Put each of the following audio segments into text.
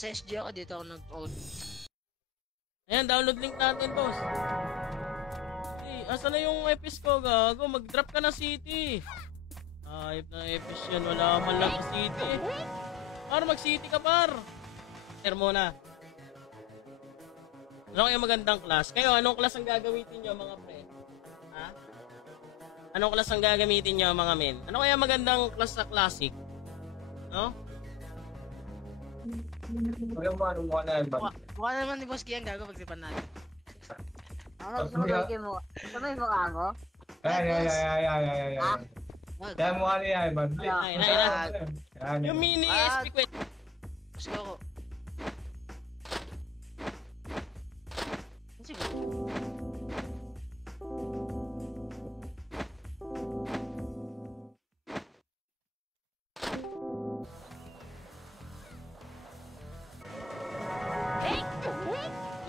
Sa SG ako, dito ako nag-own. Ayan, download link natin, boss. Hey, asa na yung Epis ko, gago? Mag-drop ka na city. Ayop na Epis yan, wala man lang sa city. Par, mag-city ka, par. Share muna. Ano kaya magandang class? Kayo, anong class ang gagamitin nyo, mga pre? Ha? Anong class ang gagamitin nyo, mga men? Ano kaya magandang class sa classic? No? Mukha na yan ba? Mukha naman ni Boss Kian, gago pagsipan natin. Sabay mo ako? Ay. Kaya mukha niya yan ba? Yung mini SP quit. Boss ko ako. Sige.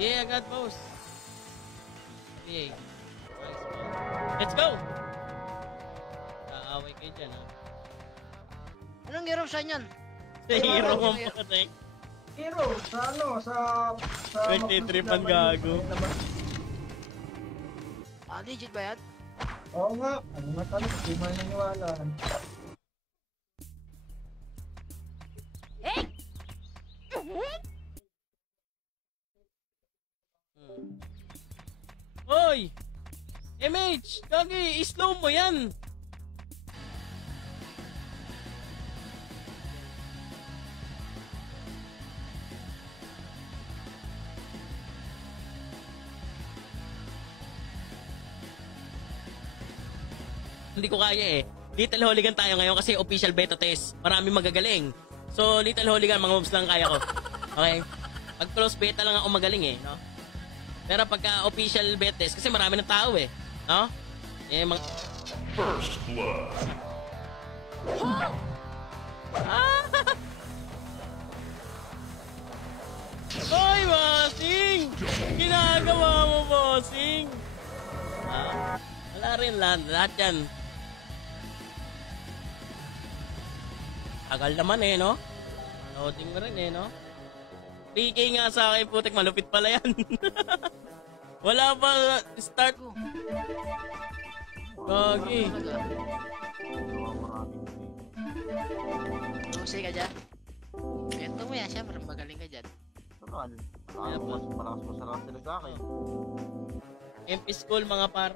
Yeah, agad, boss. Yeah. Nice, boss. Let's go! Kaaway kayo dyan, ha? Anong hero siya niyan? Sa hero mo pa, Tek. Hero, sa ano, sa 23 pan gago. Legit ba yan? Oo nga, ano nga talaga, hindi man naniwala. Hoy! MH! Gagi, slow mo yan! Hindi ko kaya eh. Little Hooligan tayo ngayon kasi official beta test. Maraming magagaling. So, Little Hooligan, mga mobs lang kaya ko. Okay? Pag close beta lang ako magaling eh, no? Pero pagka official beta test, kasi marami ng tao eh. No? Eh, mga... First blood. Hoy, bossing! Ginagawa mo, bossing! Wala rin lahat yan. Tagal naman eh, no? Loading mo rin eh, no? 3K nga sa akin, putik, malupit pala yan. Wala pa start. Gagi. Lusay ka dyan. Kwento mo yan, syempre magaling ka dyan. Malakas mo sa sila sa akin. MP school, mga par.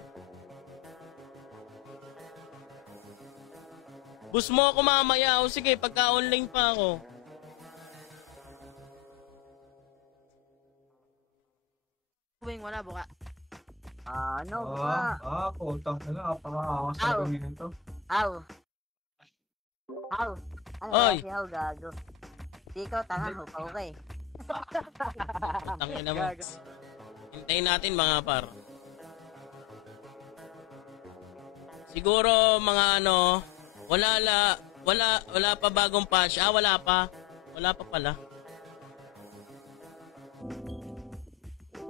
Bus mo ako mamaya. O sige, pagka-online pa ako. Wing, wala buka. Ano ba? Putang na lang, apakakas na gawin ito. Aw. Ano Oy. kasi ako gago? Di ikaw tanga mo, okay. Tangin naman. Hintayin natin, mga par. Siguro, mga ano, wala pa bagong patch. Wala pa. Wala pa pala.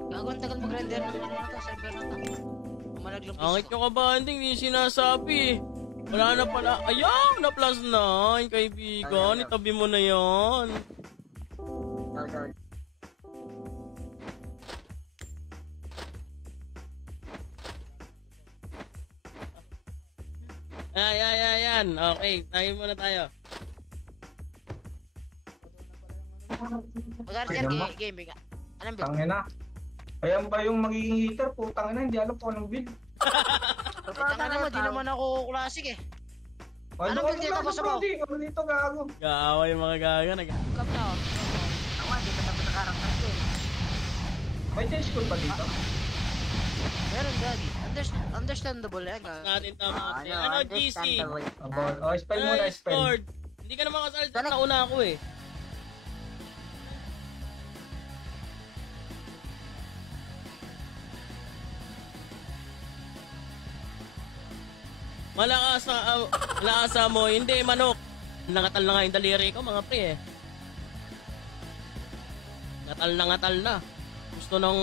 Gago, ang tagal mag-render ng ano na to, server na to. Malaglang Ang ito ka banding, hindi sinasabi. Wala na pala. Ayaw, na plus 9, kaibigan. Itabi mo na yan. Ayan. Okay, tayo muna tayo. Magkano yan, gaming. Anong build? Tangina. Ayan ba yung magiging hitter? Putang ina, hindi alam po anong build. Tanga naman, di naman ako classic eh. Anong build dito, boss mo? Hindi, ako dito gago. Gaaway mga gaga. Club na ako. Ako, di pa tapos nakarakter ko eh. May change code ba dito? Meron gagi. Understandable yan. Natin tama. Ano, GC? understandable. Spell muna, spell. Discord. Hindi ka naman kasalita. Nauna ako eh. Malakasa mo. Hindi, manok. Nangatal na nga yung daliri ko, mga pre eh. Ngatal na. Gusto nang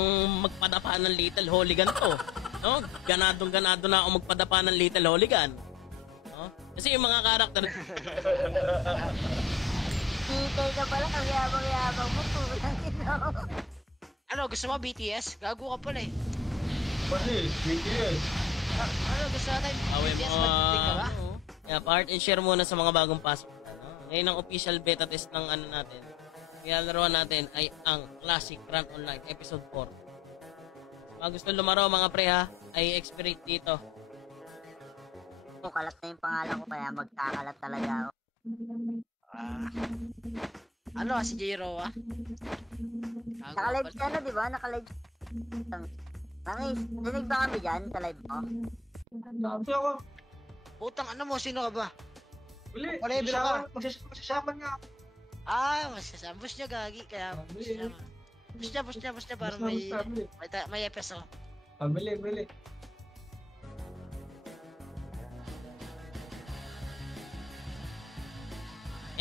magpadapa ng Little Hooligan to. No? Ganado na ako magpadapa ng Little Hooligan. No? Kasi yung mga karakter... Titay ka pala, ang yabang-yabang mo, putang ina. Ano, gusto mo BTS? Gago ka pala eh. Pali, BTS. Ano, gusto natin? Away BTS, mga... mag-dig ka ba? Yeah, part and share muna sa mga bagong pasok. Ano? Ngayon ang official beta test ng ano natin. Pinalaruan natin ay ang Classic Run Online Episode 4. Mga gusto lumaro mga pre ha, ay experience dito. Kalat na yung pangalan ko, kaya magkakalat talaga ako. Ano, si J-Ro ah? Naka-live ka na, di ba? Naka-live. Nangis, dinig ba kami dyan sa live mo? Sabi ako. Putang ano mo, sino ka ba? Uli, Whatever ka. magsasaban nga ako. Masasama. Push niya gagi, kaya push niya. Push niya, para Basta, may EPS ako. Bili.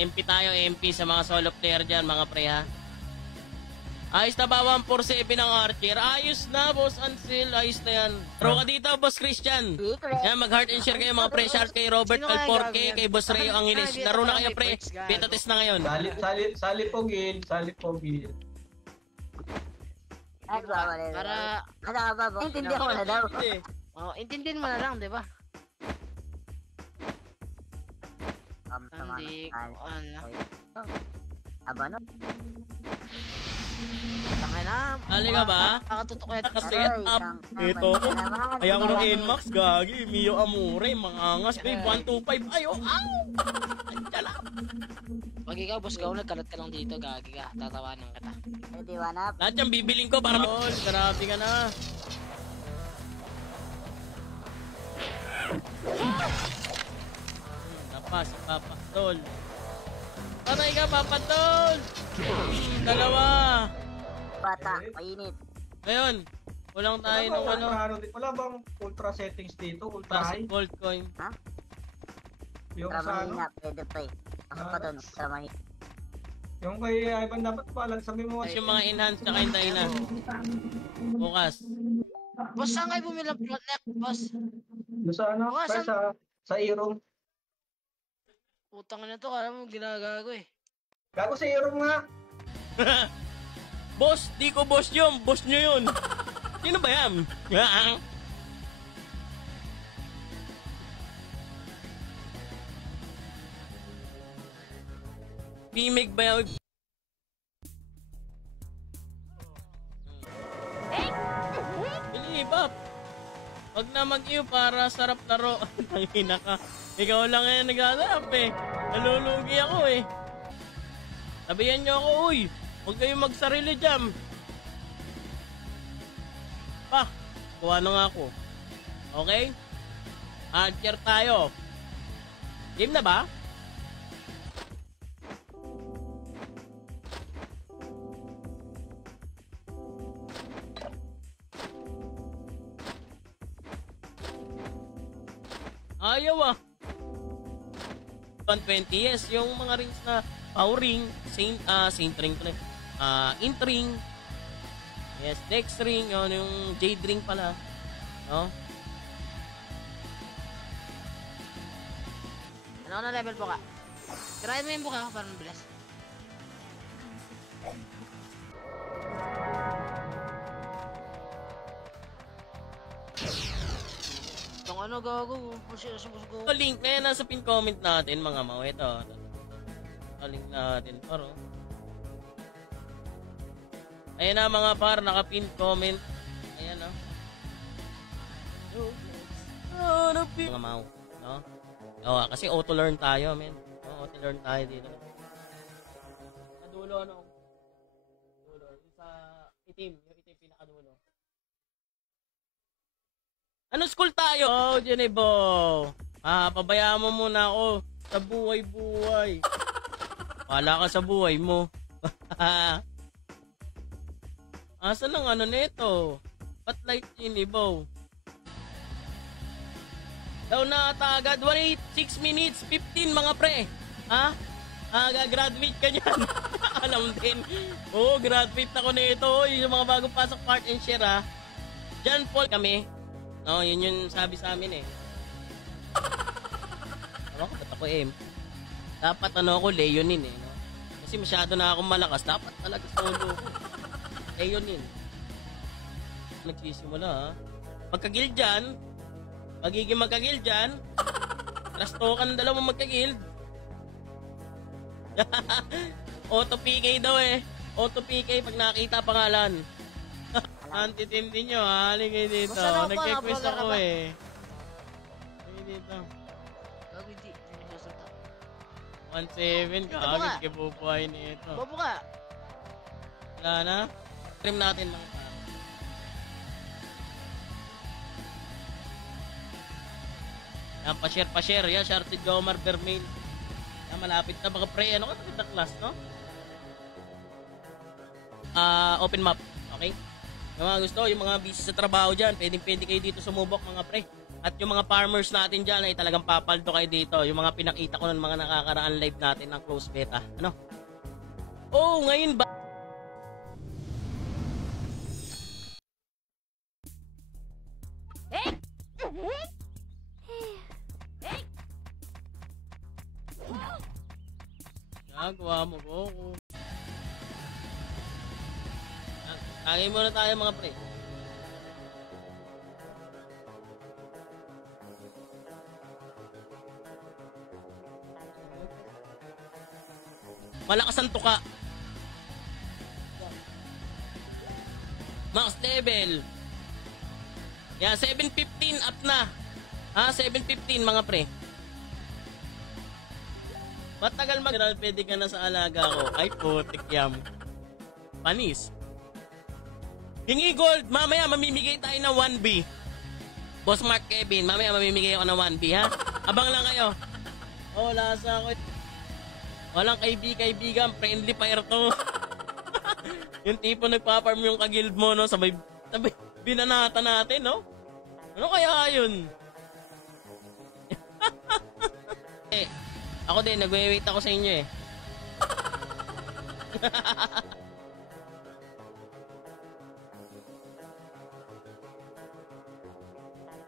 MP tayo, MP sa mga solo player dyan mga pre ha. Ayos na ba 147 ng Archer? Ayos na, Boss Ansel. Ayos na yan. Throw ka dito, Boss Christian. Yan, mag-heart and share kayo mga pre. Shout kay Robert Sino kaya Al 4K, gagawin yan? kay Boss Rayo Angeles. Laro na kayo pre. Beta test na ngayon. Sali po, Gil. Para, Ano ka ba, Bong? Intindihan ko na daw. intindihin mo na lang, di ba? Hindi. Ano. Aba, no? Tangay na. Halika ba? Nakatutok ko yan. Nakaset up. Ito. Ayaw ko ng NMAX, gagi. Mio Amore, mga angas. Babe, 125. Ayo, aw! Andiyan lang. Pag ikaw, boss ka, nagkalat ka lang dito, gagi ka. Tatawanan kita. Ready, one up. Lahat yung bibiling ko para tol. Grabe ka na. Napas, Papa Tol. Patay ka, Papa Tol. Dalawa. Bata, mainit. Ngayon, kulang tayo ng ano. Wala bang ultra settings dito? Ultra Classic high? gold coin. Yung Para sa ano? mahina, pwede pa eh. Ako pa doon, para mahina. Yung kay Ivan dapat pala, sabi mo Tapos yung mga enhance tsaka yung na. Bukas. Boss, saan kayo bumili ng plot neck, boss? Doon sa ano? Bukas, Kaya sa Irong. Putang na to, kala mo ginagago eh. Gago sa Irong nga. Boss, di ko boss yun. Boss nyo yun. Sino ba yan? Bimig ba yun? Believe up. Wag na mag-iyo para sarap laro. Tangina ka. Ikaw lang yan naglalap eh. Nalulugi ako eh. Sabihan nyo ako, uy. Huwag kayong magsarili dyan. Pa, kuha na nga ako. Okay? Answer tayo. Game na ba? Ayaw ah. 120, yes. Yung mga rings na power ring, saint ring to na. Int ring. Yes, dex ring, yun, yung jade ring pala. No? Ano na level po ka? Try mo yung buka ko para mabilis. Itong ano gago, go. So, link na yan nasa pin comment natin mga mau. Ito. Link natin paro. Ayan na mga par, naka-pin comment. Ayan na. Mga mau, no? Oh, kasi auto-learn tayo, men. Oh, auto-learn tayo dito. Nadulo, ano? Dulo. Sa itim. Yung itim pinakadulo. Ano school tayo? Oh, Jenebo. Pabayaan mo muna ako sa buhay-buhay. Wala ka sa buhay mo. Asan ang ano nito? Spotlight Jenebo. Daw na ata agad. Wait, 6 minutes, 15 mga pre. Ha? Gagraduate ka niyan. Alam din. Oo, graduate ako nito. Yung mga bagong pasok part and share ha. Diyan Paul kami. No, yun yung sabi sa amin eh. Ano ko, ba't ako M? Dapat ano ako, Leonin eh. No? kasi masyado na akong malakas. Dapat talaga solo ko. Eh yun yun. Nagsisimula ha. Magka-guild dyan. Magiging magka-guild dyan. Trastokan ng dalawang magka-guild. Auto PK daw eh. Auto PK pag nakita pangalan. Antitindi nyo ha. Halika kayo dito. Basta na ako, Nagke-quest nakablogger ka ako ba? eh. Halika dito. Gago, hindi nagsasalta. 1-7 ka. Ito ba? Agad ka bubuhay nito. Bobo ka. Wala na. Trim natin mga tao. Yan, pa-share. Yan, Sharted Jomar Bermain. Yan, malapit na. Baka pre, ano ka? Maganda class, no? Open map. Okay? Yung mga gusto, yung mga busy sa trabaho dyan, pwede kayo dito sumubok, mga pre. At yung mga farmers natin dyan ay talagang papaldo kayo dito. Yung mga pinakita ko ng mga nakakaraan live natin ng close beta. Ano? Oh, ngayon ba? Gagawa mo ko. Tagay muna tayo mga pre. Malakas ang tuka. Max level. Yeah, 715 up na. Ha, 715 mga pre. Matagal mag-general, pwede ka na sa alaga ko. Ay, putik yam. Panis. Hingi gold, mamaya mamimigay tayo ng 1B. Boss Mark Kevin, mamaya mamimigay ako ng 1B, ha? Abang lang kayo. Oh, lasa ko. Walang kaibigan, friendly fire to. Yung tipo nagpa-farm yung ka-guild mo, no? Sabay binanata natin, no? Ano kaya yun? Eh, ako din, nag-wait ako sa inyo eh.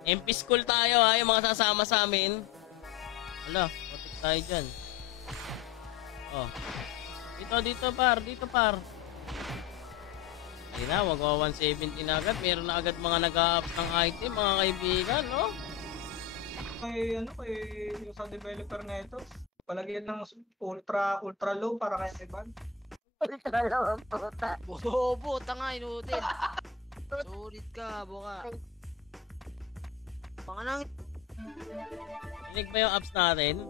MP school tayo ha, yung mga sasama sa amin. Wala, putik tayo dyan. Oh. Dito par. Hindi na, wag 170 na agad. Meron na agad mga nag-a-ups ng item, mga kaibigan, no? Kay yung sa developer na ito, palagyan ng ultra low para kay Evan. Ultra low ang puta. Bobo, tanga, inutin. Sulit ka, boka. Panganang. Rinig ba yung apps natin?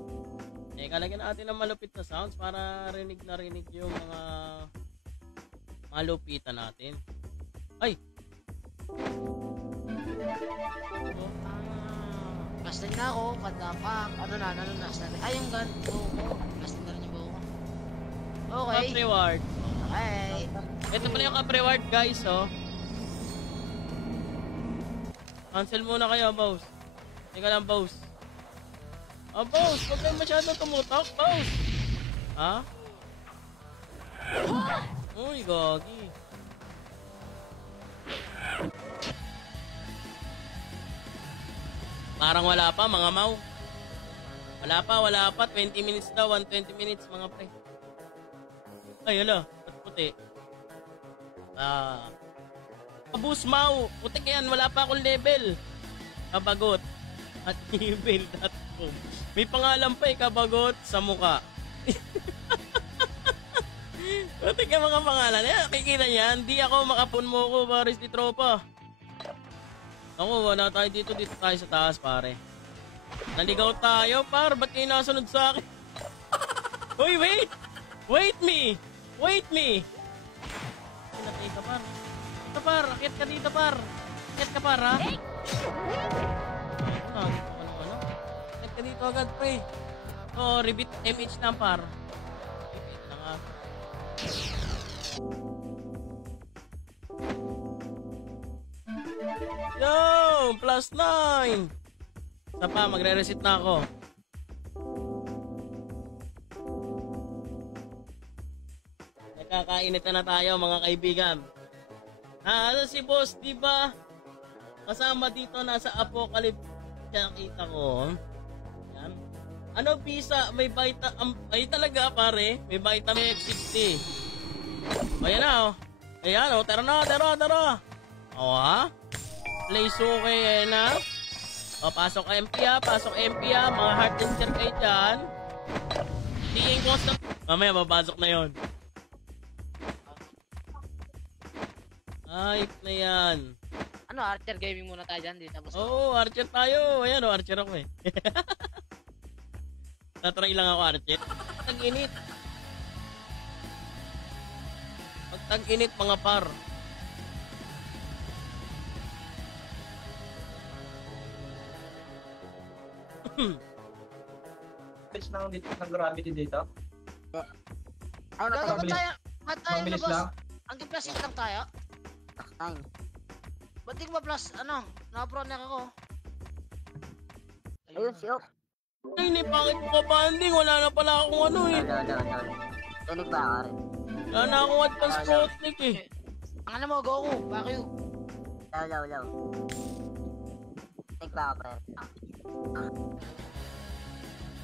Eh, kalagyan natin ng malupit na sounds para rinig na rinig yung mga malupitan natin. Ay! Basta na ako, kadapak. Ano na, nasa na. Ay, yung ganito ko. Basta na rin yung buho ko. Okay. Cup reward. Okay. Ito pala yung cup reward, guys, oh. Cancel muna kayo, boss. Teka lang, boss. Oh, boss, huwag kayo masyadong tumutok, boss. Ha? Uy, gagi. Parang wala pa, mga mau. Wala pa. 20 minutes daw, 120 minutes, mga pre. Ay, hala, ba't puti? Kabus mau, putik yan, wala pa akong level. Kabagot at email.com. May pangalan pa kabagot sa muka. Putik yung mga pangalan. Kikita niyan, di ako makapun mo ko, pares di tropa. Ako, wala tayo dito tayo sa taas, pare. Naligaw tayo, par, ba't kayo nasunod sa akin? Uy, wait me. Pinatay ka, par. Ito, par, akit ka dito, par. Akit ka, par, ha? Ano? Akit ka dito agad, pre. Oo, repeat MH na, par. Repeat na nga. Yo! +9! Isa pa, magre-reset na ako. Nakakainit na tayo, mga kaibigan. Ano si boss, di ba? Kasama dito, nasa Apocalypse. Kaya kita ko. Yan. Ano visa? May vita... ay talaga pare. May vitamin X60. Ayan na oh. Ayan oh. Tara na. O ha? Place okay. Ayan na. O pasok MP ha. Mga hard dancer kayo dyan. Tingin ko sa... Mamaya mapasok na yon. Ayop na yan. Ano, Archer Gaming muna tayo dyan, di tapos. Oo, Archer tayo. Ayan o, Archer ako eh. Tatry lang ako, Archer. Tag-init. Pag tag-init, mga par. Pitch ng gravity dito. Ay, Gago, matagal. ba't tayo Mabilis labas? lang. Ang plus 8 lang tayo? Time. Ba't di ko ba plus, ano, naka-pro-neck ako? Ayun, si Ok. Ay, ni pangit mo ka banding. Wala na pala akong ano eh. Lolo. Tunig ba ka rin? Wala na akong advance Sputnik eh. Ang ano mo, Goku, back you. Lolo. Tunig ba ka, pre?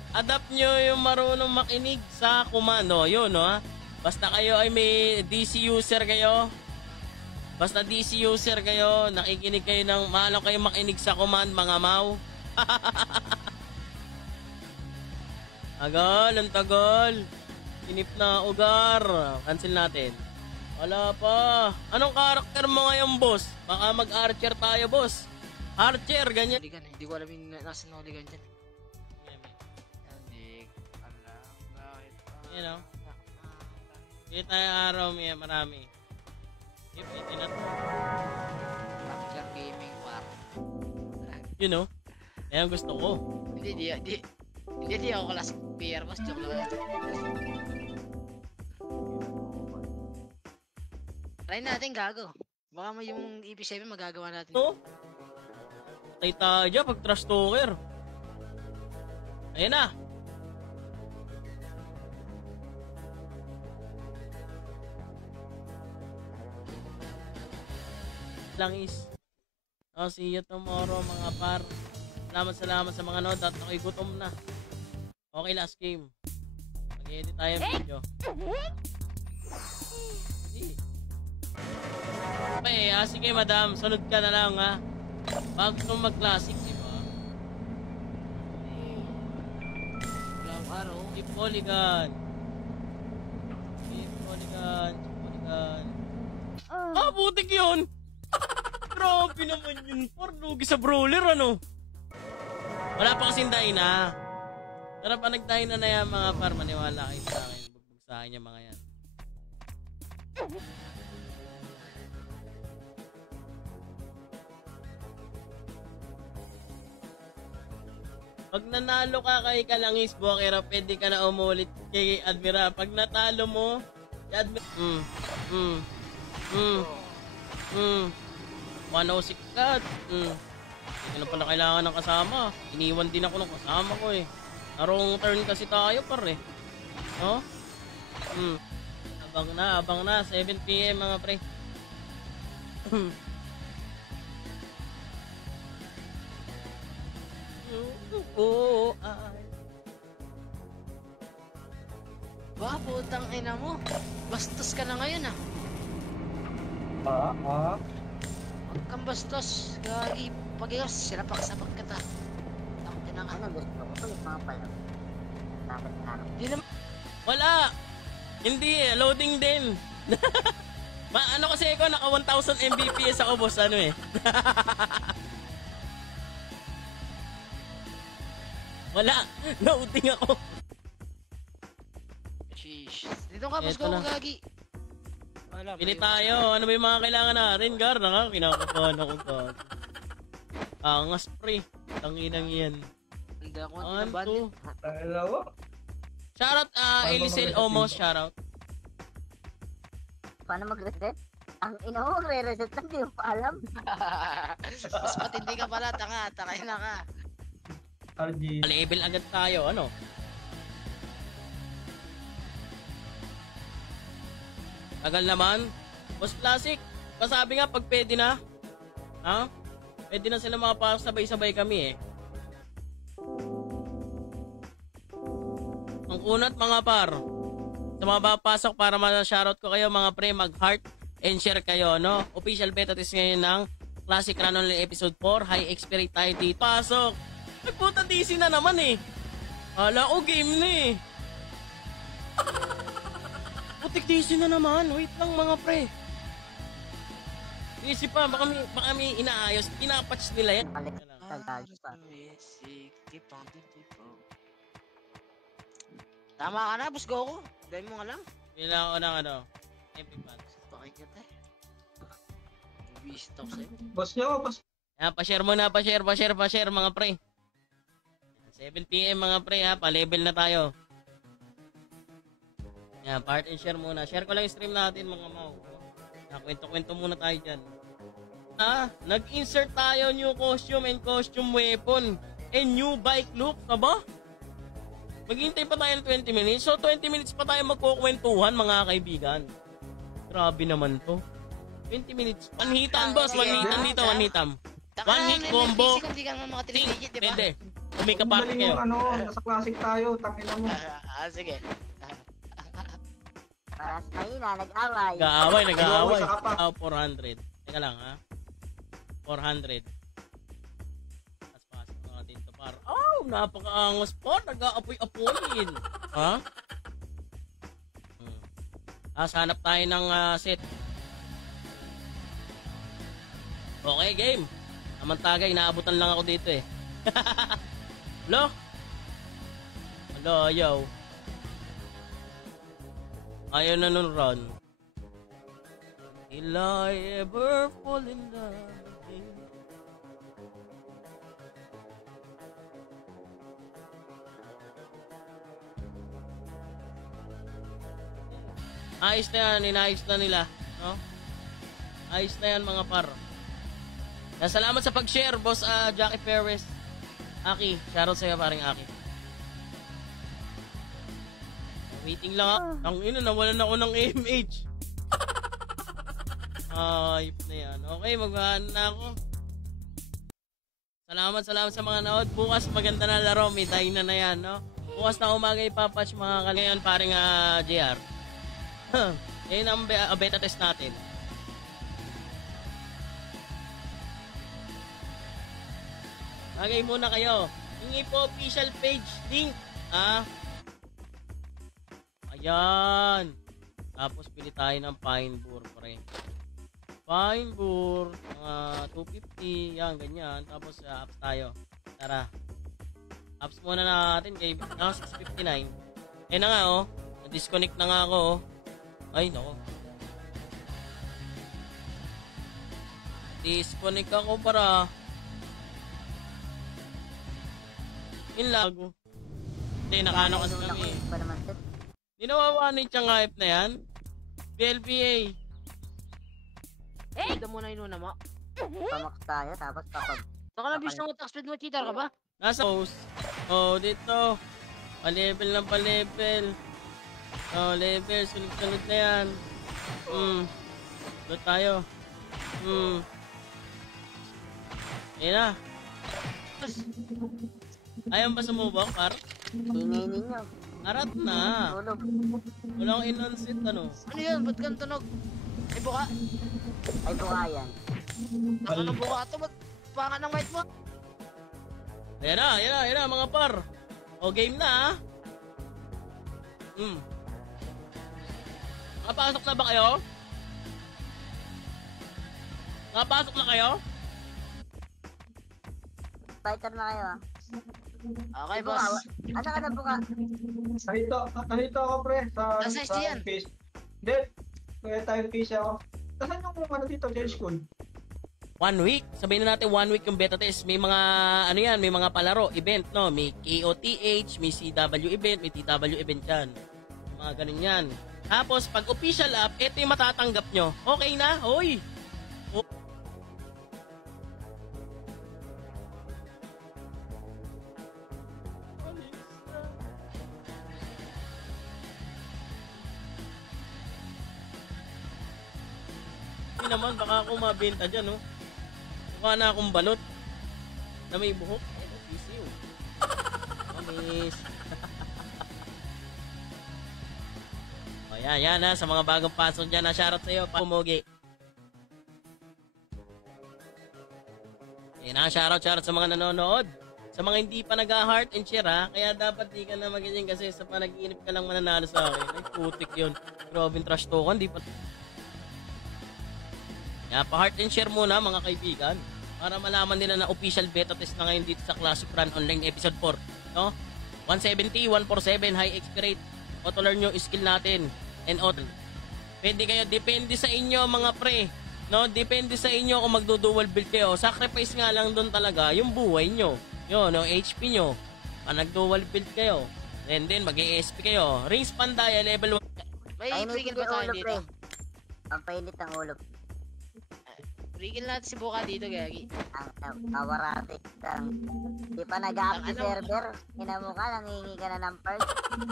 Adapt nyo yung marunong makinig sa komando. Yun, no? Ha? Basta kayo ay may DC user kayo. Basta DC user kayo, nakikinig kayo ng, mahalo kayo makinig sa command, mga mau. Ang tagal. Sinip na ugar. Cancel natin. Wala pa. Anong karakter mo ngayon, boss? Baka mag-archer tayo, boss. Archer, ganyan. Noligan eh, hindi ko alam yung nasa noligan dyan. Hindi ko alam, bakit You know? Hindi tayo araw, marami. Ipitin na to. Archer Gaming par. You know? Yan ang gusto ko. Hindi ako class player, mas joke lang. Try natin, gago. Baka may yung EP7 magagawa natin. No? Patay tayo dyan pag trash talker. Ayan na. Langis. I'll see you tomorrow, mga par. Salamat sa mga nod at ako'y gutom na. Okay, last game. Mag-edit tayo ng video. Hindi. Okay, sige madam, sunod ka na lang ha. Bago kong mag-classic, di ba? Walang araw. Chip Polygon. Ah, putik yun! Grabe naman yun. Porlugi sa brawler, ano? Wala pa kasing na. Pero pa nag-dine na yan, mga par. Maniwala kayo sa akin. Bugbog sa akin yung mga yan. Pag nanalo ka kay Kalangis Bokera, pwede ka na umulit kay Admira. Pag natalo mo, si Admira, 106 ka. Hindi ko na pala kailangan ng kasama. Iniwan din ako ng kasama ko eh. Narong turn kasi tayo pare. No? Abang na. 7 PM mga pre. Ba, putang ina mo. Bastos ka na ngayon ah. Huwag kang bastos. Gagi. Pag-iwas, sinapak-sapak kita. Ang tinaka. Ano gusto ko? Tunig mga pala. Dapat na. Hindi naman. Wala. Hindi eh. Loading din. Ano kasi ako, naka 1,000 Mbps ako boss. Ano eh. Wala. Loading ako. Sheesh. Dito ka, boss Eto ko, na. gagi. Wala. Pili tayo. Ano ba yung mga kailangan natin? Gar, kinakakuhan ako to. Angas pre. Tanginang yan. Hindi ako 1, 2. Dalawa. Shoutout, Elisel Omos. Shoutout. Paano mag-reset? Ang ina mo magre-reset lang, di mo pa alam. Mas matindi ka pala, tanga. Takay na ka. RG. Level agad tayo. Ano? Tagal naman. Boss Classic. Pasabi nga pag pwede na. Ha? Pwede na sila makapasok sabay-sabay kami eh. Ang kunat mga par. Sa mga papasok para ma-shoutout ko kayo mga pre, mag-heart and share kayo, no? Official beta test ngayon ng Classic Run Only Episode 4. High experience tayo dito. Pasok! Ay puta, DC na naman eh. Hala ko, game na eh. Putik DC na naman. Wait lang mga pre. DC pa, baka may inaayos. Pinapatch nila yan. Tama ka na, boss Goku. Gawin mo nga lang. Kailangan ko ng ano, MP Pants. Pakinggan tayo. Visit ako sa'yo. Boss nyo, boss. Yan, pa-share muna, pa-share mga pre. 7 PM mga pre ha, pa-level na tayo. Yan, part and share muna. Share ko lang yung stream natin mga mau. Kwento-kwento muna tayo dyan. Nag-insert tayo new costume and costume weapon and new bike look, ba? Maghintay pa tayo ng 20 minutes. So 20 minutes pa tayo magkukwentuhan mga kaibigan. Grabe naman to. 20 minutes. Panhitan boss, panhitan dito, panhitan. One hit combo. Hindi ka naman makatiligit, di ba? Pwede. Kung may kaparte Galing kayo. yung nasa classic tayo, tangina mo. Sige. Para sa kanina, nag-away. Nag-aaway. Nag-aaway sa kapa. 400. Teka lang ha. 400. Tapos pasok na natin ito par. Oh, napakaangos po. Nag-aapoy-apoyin. Ha? Hanap tayo ng set. Okay, game. Amantagay, inaabutan lang ako dito eh. Hello? Hello, yo. Ayaw na nun run. Will I ever fall in love again? Ayos na yan, inayos na nila, no? Ayos na yan mga par. Salamat sa pag-share, boss Jackie Perez. Aki, shoutout sa'yo paring Aki. Waiting lang ako. Ang ina, nawalan ako ng AMH. Ayop na yan. Okay, magbahan na ako. Salamat sa mga naod. Bukas maganda na laro. May tayo na yan, no? Bukas na umaga ipapatch mga ngayon paring JR. Yan ang beta test natin. Bagay muna kayo. Hingi po official page link. Ayan. Tapos pili tayo ng Pine Boar, pre. Pine Boar, mga 250, yan, ganyan. Tapos apps tayo. Tara. Apps muna natin kay 659. Na nga, oh. Na-disconnect na nga ako, oh. Ay, nako. Disconnect ako para lago. Hindi, nakano kasi kami. Hindi nawawanit yung hype na yan. PLPA. Tignan mo na inuna mo. Pamax tayo, tapos kapag... Saka na bis ng attack speed mo, cheater ka ba? Nasa host. Oh, dito. Pa-level ng pa-level. Oh, level. Sunod-sunod na yan. Doon tayo. Ayan na. Ayaw ba sumubok, par? Ingay ninyo. Arat na. Tulog. Walang in-onset, ano? Ano yun? Ba't kang tunog? Ay, buka. Ay, buka yan. Ako ng buka to. Ba't pangan ng white mo? Ayan na, mga par. O, game na, ha? Nakapasok na ba kayo? Nakapasok na kayo? Fighter na kayo, ah. Okay, Buka, boss. ano ka na buka? Nandito ako, pre. Nasa SD yan. Case. Hindi. Kaya tayo case ako. Saan yung ano dito, J School? 1 week. Sabihin na natin 1 week yung beta test. May mga, ano yan, may mga palaro, event, no? May KOTH, may CW event, may TW event yan. Mga ganun yan. Tapos, pag official app, ito yung matatanggap nyo. Okay na? Hoy! Hindi naman, baka ako mabenta dyan, no? Mukha na akong balot na may buhok. Easy, oh. Mamis. yan ha. Sa mga bagong pasok dyan, shoutout sa'yo, Pumogi. Yan ha, shoutout sa mga nanonood. Sa mga hindi pa nag-heart and share ha, kaya dapat di ka na magiging kasi sa panaginip ka lang mananalo sa akin. Ay, putik yun. Grabe trash token, di pa... Kaya pa-heart and share muna mga kaibigan para malaman nila na official beta test na ngayon dito sa Clash of Run Online Episode 4. No? 170, 147, high XP rate. Auto learn yung skill natin. And auto. Pwede kayo, depende sa inyo mga pre. No? Depende sa inyo kung magdo-dual build kayo. Sacrifice nga lang doon talaga yung buhay nyo. Yun, no, HP nyo. Nag-dual build kayo. And then, mag-ESP kayo. Rings Pandaya, level 1. May Painitin free kill ba yung tayo ulo, dito? pre. Ang painit ng ulo. Free kill natin si Buka dito, Gagi. Ang kawarate. Di pa nag-up si Ano? server. Hinamo ka, nangingi ka na ng perk.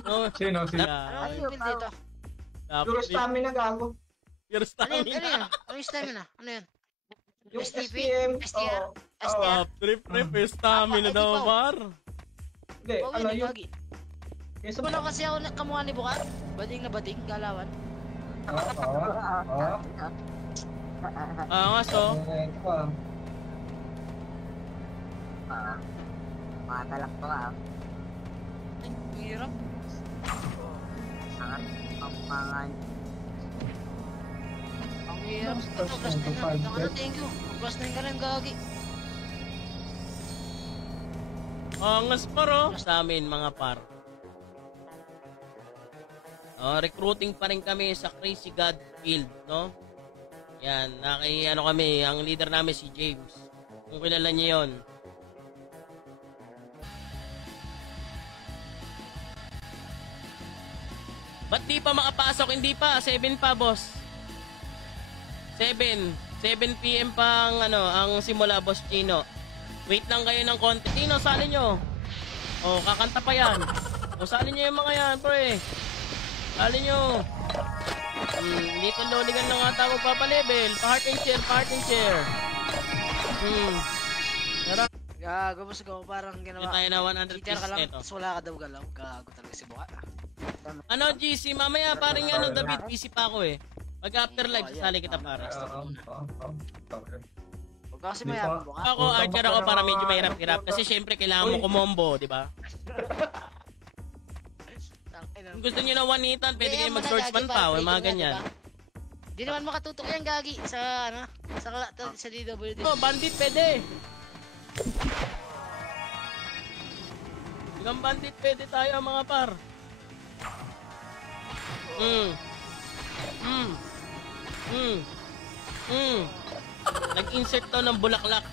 No, Sino? Ano Ay, yung build dito? Puro stamina gago. Pure Ano yun? Ano stamina. yun? Ano yung stamina? Ano yun? Yung STP? STM, STR? oo. STR? Trip, stamina daw, par. Hindi, Oh, ano yun, yung... Gagi. Yung Ano kasi ako kamukha ni Buka? Bading na bading, galawan. Oo. Nga, so. Ito pa. Mga talak ko ka. Ay, hirap. Ang mga... Ang hirap. Ito, plus 9 na. Saka na, thank you. Plus 9 ka rin, Gagi. Angas paro. Sa amin, mga par. Recruiting pa rin kami sa Crazy God Field, no? Yan, ano kami, ang leader namin si James. Kung kilala niyo yun. Ba't di pa makapasok? Hindi pa, 7 pa, boss. 7 PM pang ang simula, boss Chino. Wait lang kayo ng konti. Tino, sali nyo. O, kakanta pa yan. O, sali nyo yung mga yan, pre. Sali nyo. Dito loligan lang ata magpapalevel. Pa-heart and share, pa-heart and share. Tara. Gago, boss ko. Parang Hindi ginawa. tayo na 100 Cheater ka pieces lang. ito. Tapos wala ka daw galaw. Gago talaga si Buka. Ano, GC, mamaya parang David, busy pa ako eh. Pag after live, sasali kita para. Huwag ka kasi mayabang, Buka. Ako, archer ako para medyo mahirap-hirap. Kasi syempre, kailangan mo kumombo, di ba? Kung gusto nyo na one-hitan, pwede kayo mag-swordsman pa, o mga ganyan. Di naman makatutok yan, Gagi. Sa DWD. Oh, bandit pwede. Hanggang bandit pwede tayo mga par. Nag-insert to ng bulaklak.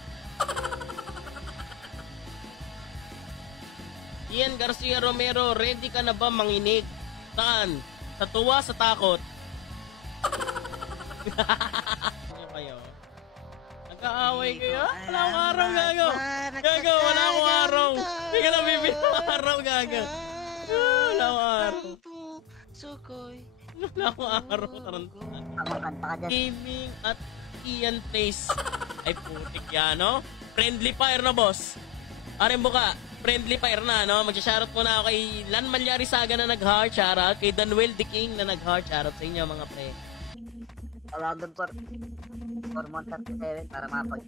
Ian Garcia Romero, ready ka na ba manginig? Saan? Sa tuwa, sa takot? Ano kayo? Nagkaaway kayo? Wala akong araw, gago. Gago, wala akong araw. Hindi ka na bibili araw, gago. Wala akong araw. Sukoy. Wala akong araw, tarantanan. Kanta ka dyan. Gaming at Ian Place. Ay, putik yan, no? Friendly fire na, boss. Arin buka, friendly fire na, no? Magsha-shoutout muna ako kay Lan Malyari Saga na nag-heart shoutout, kay Danuel the King na nag-heart shoutout sa inyo, mga pre. Wala doon for 137 para mapag...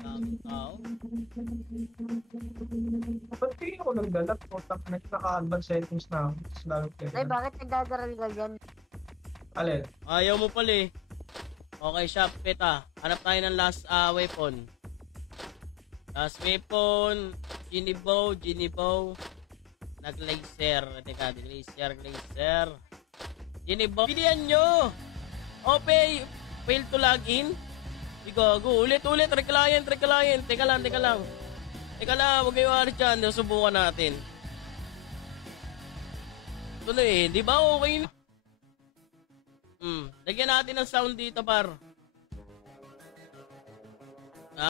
Ba't tingin ko nagdalat? Naka-advance settings na ako. Tapos lalo Ay, bakit nagdadaral ka dyan? Alin? Ayaw mo pala eh. Okay, shop, peta. Hanap tayo ng last weapon. Last weapon, Ginibow. Nag-laser. Teka, laser. Ginibow. Pilihan nyo! Okay, fail to log in. Go. Ulit. Reclient. Teka lang. Huwag kayo alis dyan. Subukan natin. Tuloy, di ba okay na? Lagyan natin ng sound dito, par.